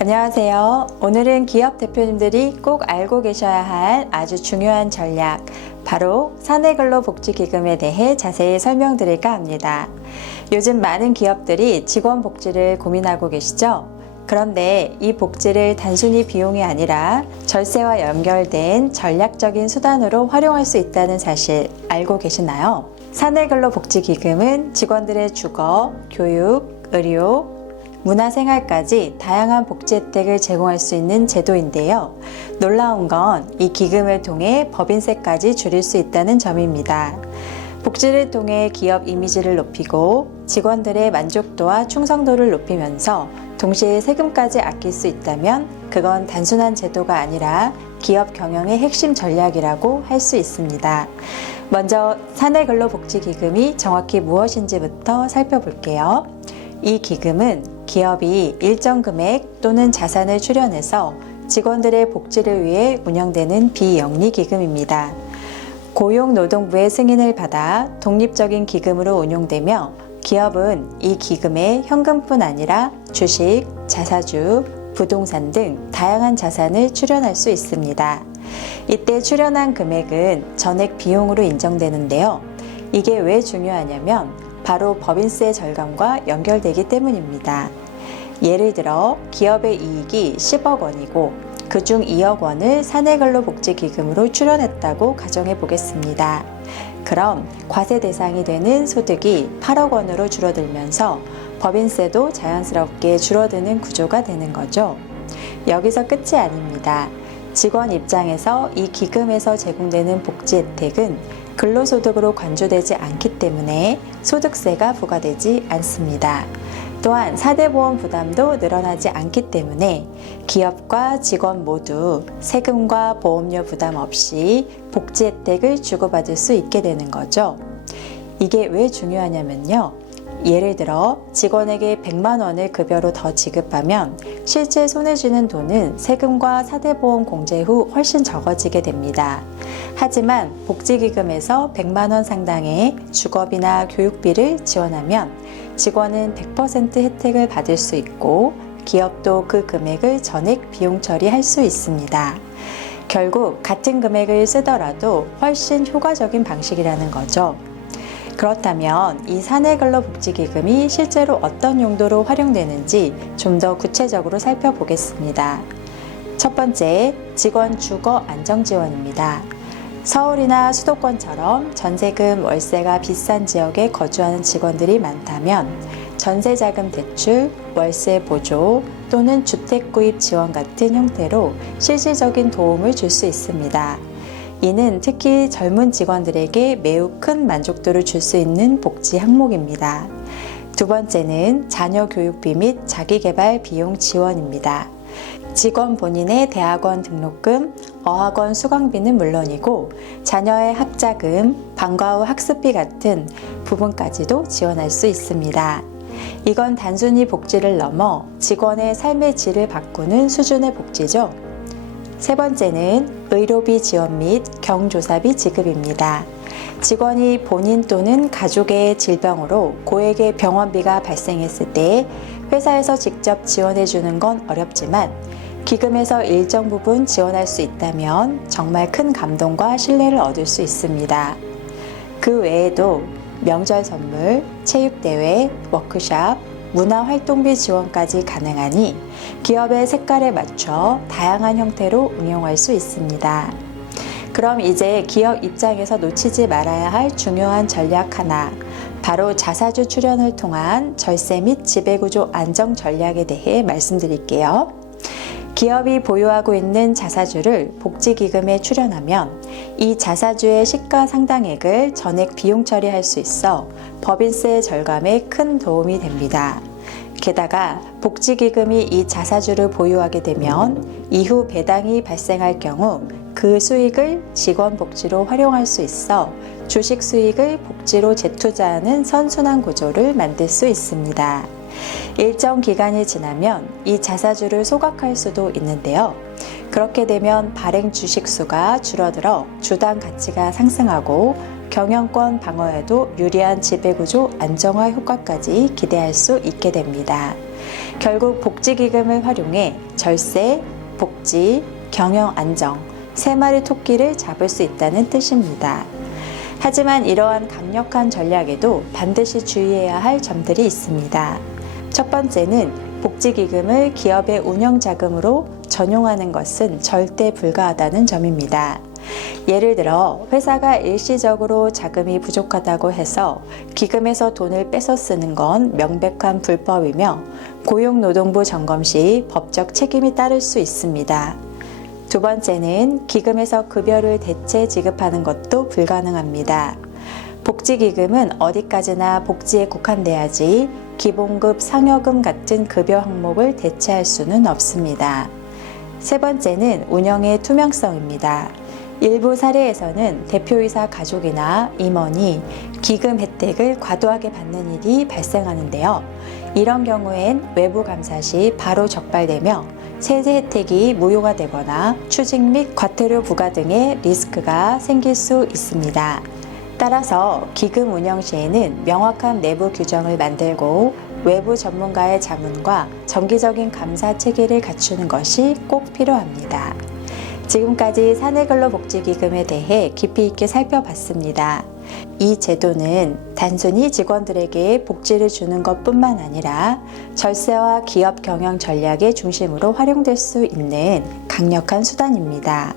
안녕하세요. 오늘은 기업 대표님들이 꼭 알고 계셔야 할 아주 중요한 전략, 바로 사내근로복지기금에 대해 자세히 설명드릴까 합니다. 요즘 많은 기업들이 직원 복지를 고민하고 계시죠? 그런데 이 복지를 단순히 비용이 아니라 절세와 연결된 전략적인 수단으로 활용할 수 있다는 사실 알고 계시나요? 사내근로복지기금은 직원들의 주거, 교육, 의료, 문화생활까지 다양한 복지 혜택을 제공할 수 있는 제도인데요. 놀라운 건 이 기금을 통해 법인세까지 줄일 수 있다는 점입니다. 복지를 통해 기업 이미지를 높이고 직원들의 만족도와 충성도를 높이면서 동시에 세금까지 아낄 수 있다면 그건 단순한 제도가 아니라 기업 경영의 핵심 전략이라고 할 수 있습니다. 먼저 사내근로복지기금이 정확히 무엇인지부터 살펴볼게요. 이 기금은 기업이 일정 금액 또는 자산을 출연해서 직원들의 복지를 위해 운영되는 비영리 기금입니다. 고용노동부의 승인을 받아 독립적인 기금으로 운용되며 기업은 이 기금에 현금뿐 아니라 주식, 자사주, 부동산 등 다양한 자산을 출연할 수 있습니다. 이때 출연한 금액은 전액 비용으로 인정되는데요. 이게 왜 중요하냐면 바로 법인세 절감과 연결되기 때문입니다. 예를 들어 기업의 이익이 10억 원이고 그중 2억 원을 사내근로복지기금으로 출연했다고 가정해 보겠습니다. 그럼 과세 대상이 되는 소득이 8억 원으로 줄어들면서 법인세도 자연스럽게 줄어드는 구조가 되는 거죠. 여기서 끝이 아닙니다. 직원 입장에서 이 기금에서 제공되는 복지 혜택은 근로소득으로 간주되지 않기 때문에 소득세가 부과되지 않습니다. 또한 사대보험 부담도 늘어나지 않기 때문에 기업과 직원 모두 세금과 보험료 부담 없이 복지 혜택을 주고받을 수 있게 되는 거죠. 이게 왜 중요하냐면요. 예를 들어 직원에게 100만 원을 급여로 더 지급하면 실제 손에 쥐는 돈은 세금과 사대보험 공제 후 훨씬 적어지게 됩니다. 하지만 복지기금에서 100만 원 상당의 주거비나 교육비를 지원하면 직원은 100% 혜택을 받을 수 있고 기업도 그 금액을 전액 비용 처리할 수 있습니다. 결국 같은 금액을 쓰더라도 훨씬 효과적인 방식이라는 거죠. 그렇다면 이 사내근로복지기금이 실제로 어떤 용도로 활용되는지 좀 더 구체적으로 살펴보겠습니다. 첫 번째, 직원 주거 안정지원입니다. 서울이나 수도권처럼 전세금, 월세가 비싼 지역에 거주하는 직원들이 많다면 전세자금 대출, 월세 보조 또는 주택 구입 지원 같은 형태로 실질적인 도움을 줄 수 있습니다. 이는 특히 젊은 직원들에게 매우 큰 만족도를 줄 수 있는 복지 항목입니다. 두 번째는 자녀 교육비 및 자기개발 비용 지원입니다. 직원 본인의 대학원 등록금, 어학원 수강비는 물론이고 자녀의 학자금, 방과 후 학습비 같은 부분까지도 지원할 수 있습니다. 이건 단순히 복지를 넘어 직원의 삶의 질을 바꾸는 수준의 복지죠. 세 번째는 의료비 지원 및 경조사비 지급입니다. 직원이 본인 또는 가족의 질병으로 고액의 병원비가 발생했을 때 회사에서 직접 지원해 주는 건 어렵지만 기금에서 일정 부분 지원할 수 있다면 정말 큰 감동과 신뢰를 얻을 수 있습니다. 그 외에도 명절 선물, 체육대회, 워크숍, 문화활동비 지원까지 가능하니 기업의 색깔에 맞춰 다양한 형태로 응용할 수 있습니다. 그럼 이제 기업 입장에서 놓치지 말아야 할 중요한 전략 하나, 바로 자사주 출연을 통한 절세 및 지배구조 안정 전략에 대해 말씀드릴게요. 기업이 보유하고 있는 자사주를 복지기금에 출연하면 이 자사주의 시가 상당액을 전액 비용 처리할 수 있어 법인세 절감에 큰 도움이 됩니다. 게다가 복지기금이 이 자사주를 보유하게 되면 이후 배당이 발생할 경우 그 수익을 직원 복지로 활용할 수 있어 주식 수익을 복지로 재투자하는 선순환 구조를 만들 수 있습니다. 일정 기간이 지나면 이 자사주를 소각할 수도 있는데요. 그렇게 되면 발행 주식 수가 줄어들어 주당 가치가 상승하고 경영권 방어에도 유리한 지배구조 안정화 효과까지 기대할 수 있게 됩니다. 결국 복지기금을 활용해 절세, 복지, 경영 안정, 3마리 토끼를 잡을 수 있다는 뜻입니다. 하지만 이러한 강력한 전략에도 반드시 주의해야 할 점들이 있습니다. 첫 번째는 복지기금을 기업의 운영자금으로 전용하는 것은 절대 불가하다는 점입니다. 예를 들어 회사가 일시적으로 자금이 부족하다고 해서 기금에서 돈을 뺏어 쓰는 건 명백한 불법이며 고용노동부 점검 시 법적 책임이 따를 수 있습니다. 두 번째는 기금에서 급여를 대체 지급하는 것도 불가능합니다. 복지기금은 어디까지나 복지에 국한돼야지 기본급, 상여금 같은 급여 항목을 대체할 수는 없습니다. 세 번째는 운영의 투명성입니다. 일부 사례에서는 대표이사 가족이나 임원이 기금 혜택을 과도하게 받는 일이 발생하는데요. 이런 경우엔 외부 감사 시 바로 적발되며 세제 혜택이 무효가 되거나 추징 및 과태료 부과 등의 리스크가 생길 수 있습니다. 따라서 기금 운영 시에는 명확한 내부 규정을 만들고 외부 전문가의 자문과 정기적인 감사 체계를 갖추는 것이 꼭 필요합니다. 지금까지 사내근로복지기금에 대해 깊이 있게 살펴봤습니다. 이 제도는 단순히 직원들에게 복지를 주는 것뿐만 아니라 절세와 기업 경영 전략의 중심으로 활용될 수 있는 강력한 수단입니다.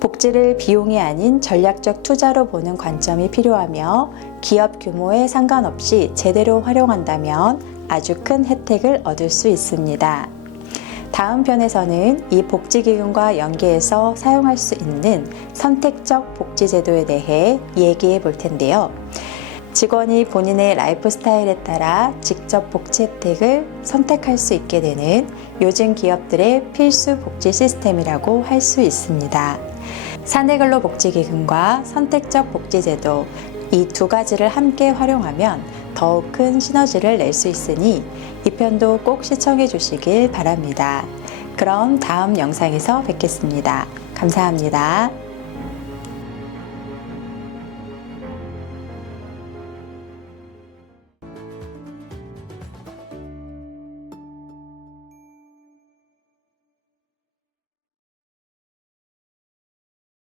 복지를 비용이 아닌 전략적 투자로 보는 관점이 필요하며 기업 규모에 상관없이 제대로 활용한다면 아주 큰 혜택을 얻을 수 있습니다. 다음 편에서는 이 복지기금과 연계해서 사용할 수 있는 선택적 복지제도에 대해 얘기해 볼 텐데요. 직원이 본인의 라이프 스타일에 따라 직접 복지 혜택을 선택할 수 있게 되는 요즘 기업들의 필수 복지 시스템이라고 할 수 있습니다. 사내근로복지기금과 선택적 복지제도, 이 두 가지를 함께 활용하면 더욱 큰 시너지를 낼 수 있으니 이 편도 꼭 시청해 주시길 바랍니다. 그럼 다음 영상에서 뵙겠습니다. 감사합니다.